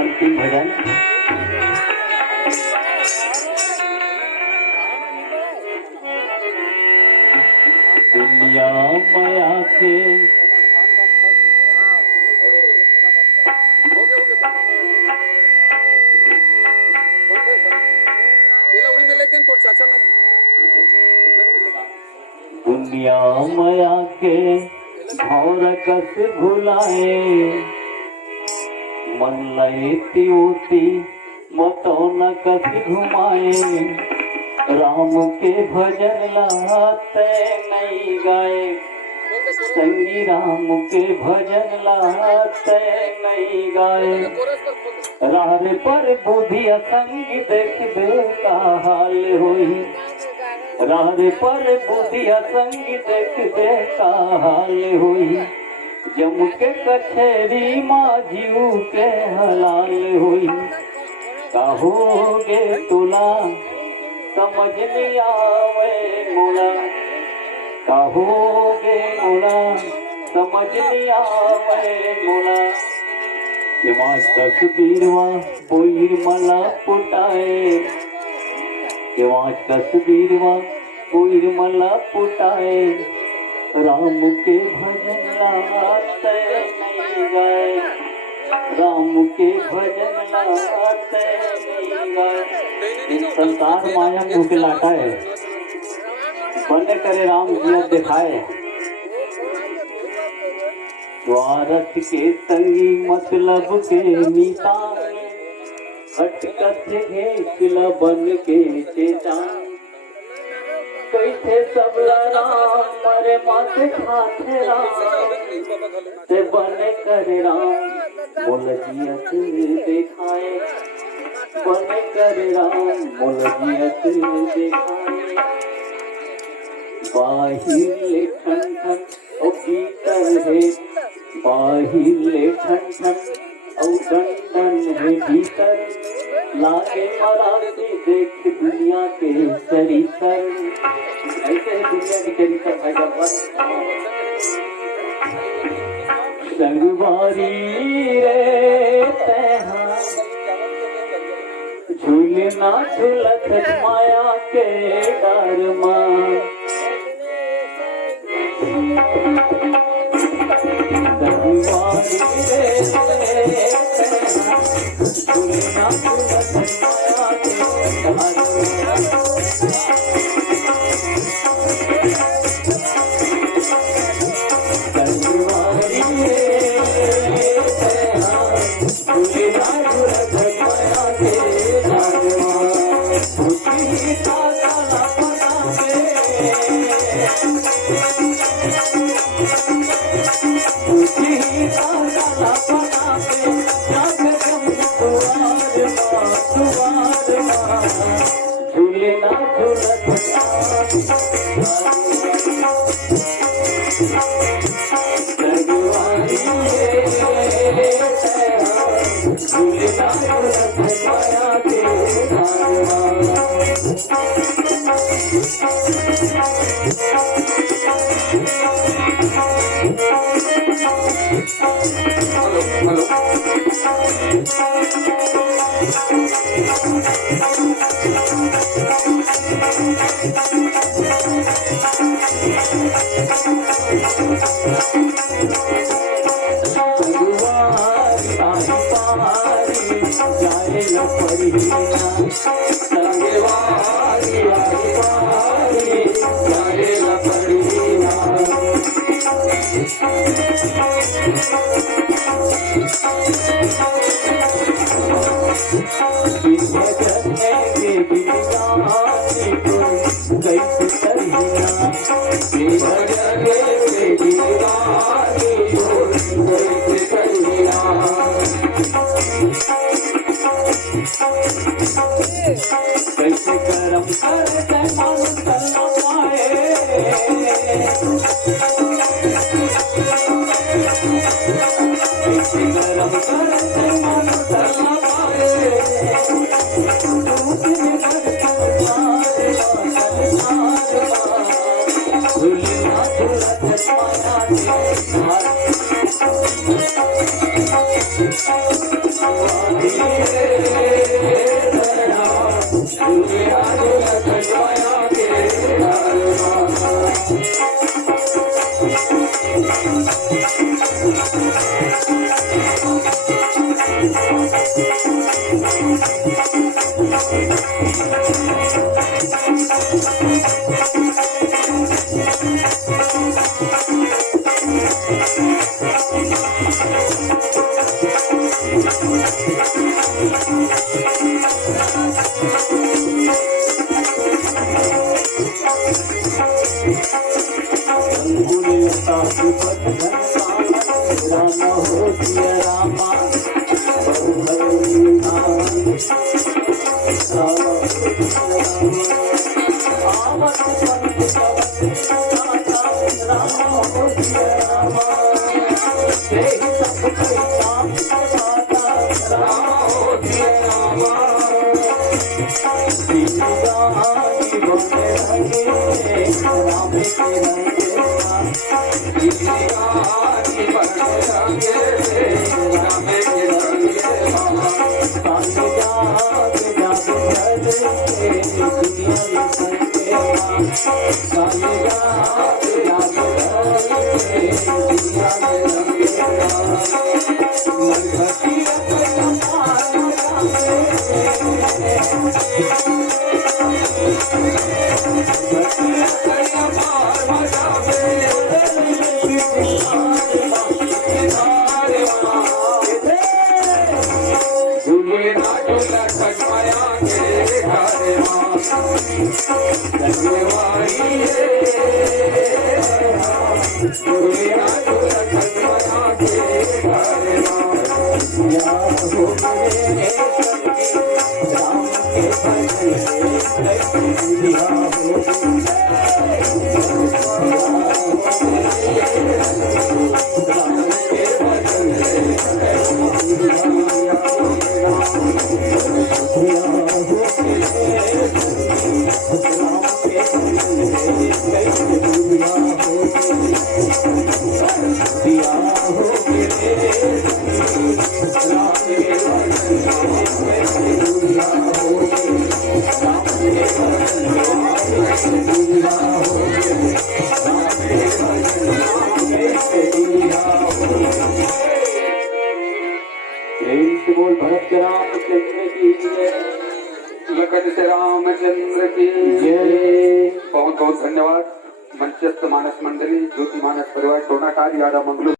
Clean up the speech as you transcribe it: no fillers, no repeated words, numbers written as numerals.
अंतिम भजन। दुनिया माया के दुनिया माया के भौर कस भुलाए, मन लयती उती मतो न कस घुमाए। राम के भजन लाते नहीं गाए, संगी राम के भजन लाते नहीं गाए। राह पर बुद्धि असंग देख दे का हाल होई, राह पर बुद्धि असंग देख दे का हाल होई। जम के कछेरी माझीऊ के हलाल होई। कहोगे तुला समझ नहीं आवे मोला, कहोगे मोला समझ नहीं आवे मोला। केव्हा तकदीरवा पोईर मला फुटाए, केव्हा तकदीरवा पोईर मला फुटाए। राम के भजन लाते नहीं गाए, राम के भजन लाते नहीं गाए। संसार माया मुँह के लाटा है, बने करे राम जिया दिखाए। स्वार्थ के संगी मतलब के मीता, हटकत घेचला बन के चेता। कैसे सब राम मरे माथे खाते राम, से बने करे राम बोल जियत दिखाए। बने करे राम बोल जियत दिखाए। बाहिर ठन ठन ओ भीतर है, बाहिर ठन ठन औ दंडन है भीतर। लागे मराठी देख दुनिया के चरितर, ऐसे है दुनिया के चरित्र भाई बाबा। संगवारी रे तेहा झूलना झूलत माया के डर मां। संगवारी रे झूलना झूलत माया के डर मां। कैसे करम करते मन तलवाए, कैसे करम करते मन तलवाए। झूलना झूलत माया के दुनिया दुलत माया के घर माँ। रामचंद्र की जय। बहुत बहुत धन्यवाद। मंचस्थ मानस मंडली, ज्योति मानस परिवार, टोनाटार, यादा मंगलू।